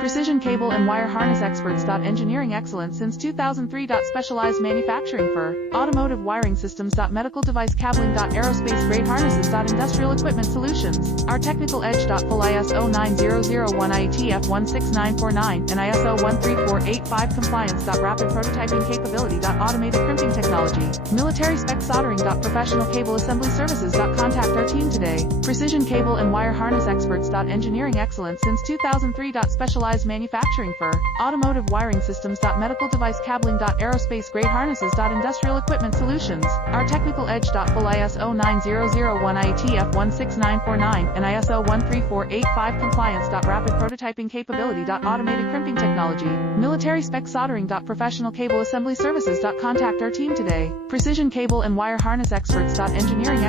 Precision cable and wire harness experts. Engineering excellence since 2003. Specialized manufacturing for automotive wiring systems. Medical device cabling. Aerospace grade harnesses. Industrial equipment solutions. Our technical edge. Full ISO 9001 IATF 16949 and ISO 13485 compliance. Rapid prototyping capability. Automated crimping technology. Military spec soldering. Professional cable assembly services. Contact our team today. Precision cable and wire harness experts. Engineering excellence since 2003. Specialized manufacturing for automotive wiring systems. Medical device cabling. Aerospace grade harnesses. Industrial equipment solutions. Our technical edge. Full ISO 9001 IATF 16949 and ISO 13485 compliance. Rapid prototyping capability. Automated crimping technology. Military spec soldering. Professional cable assembly services. Contact our team today. Precision cable and wire harness experts. Engineering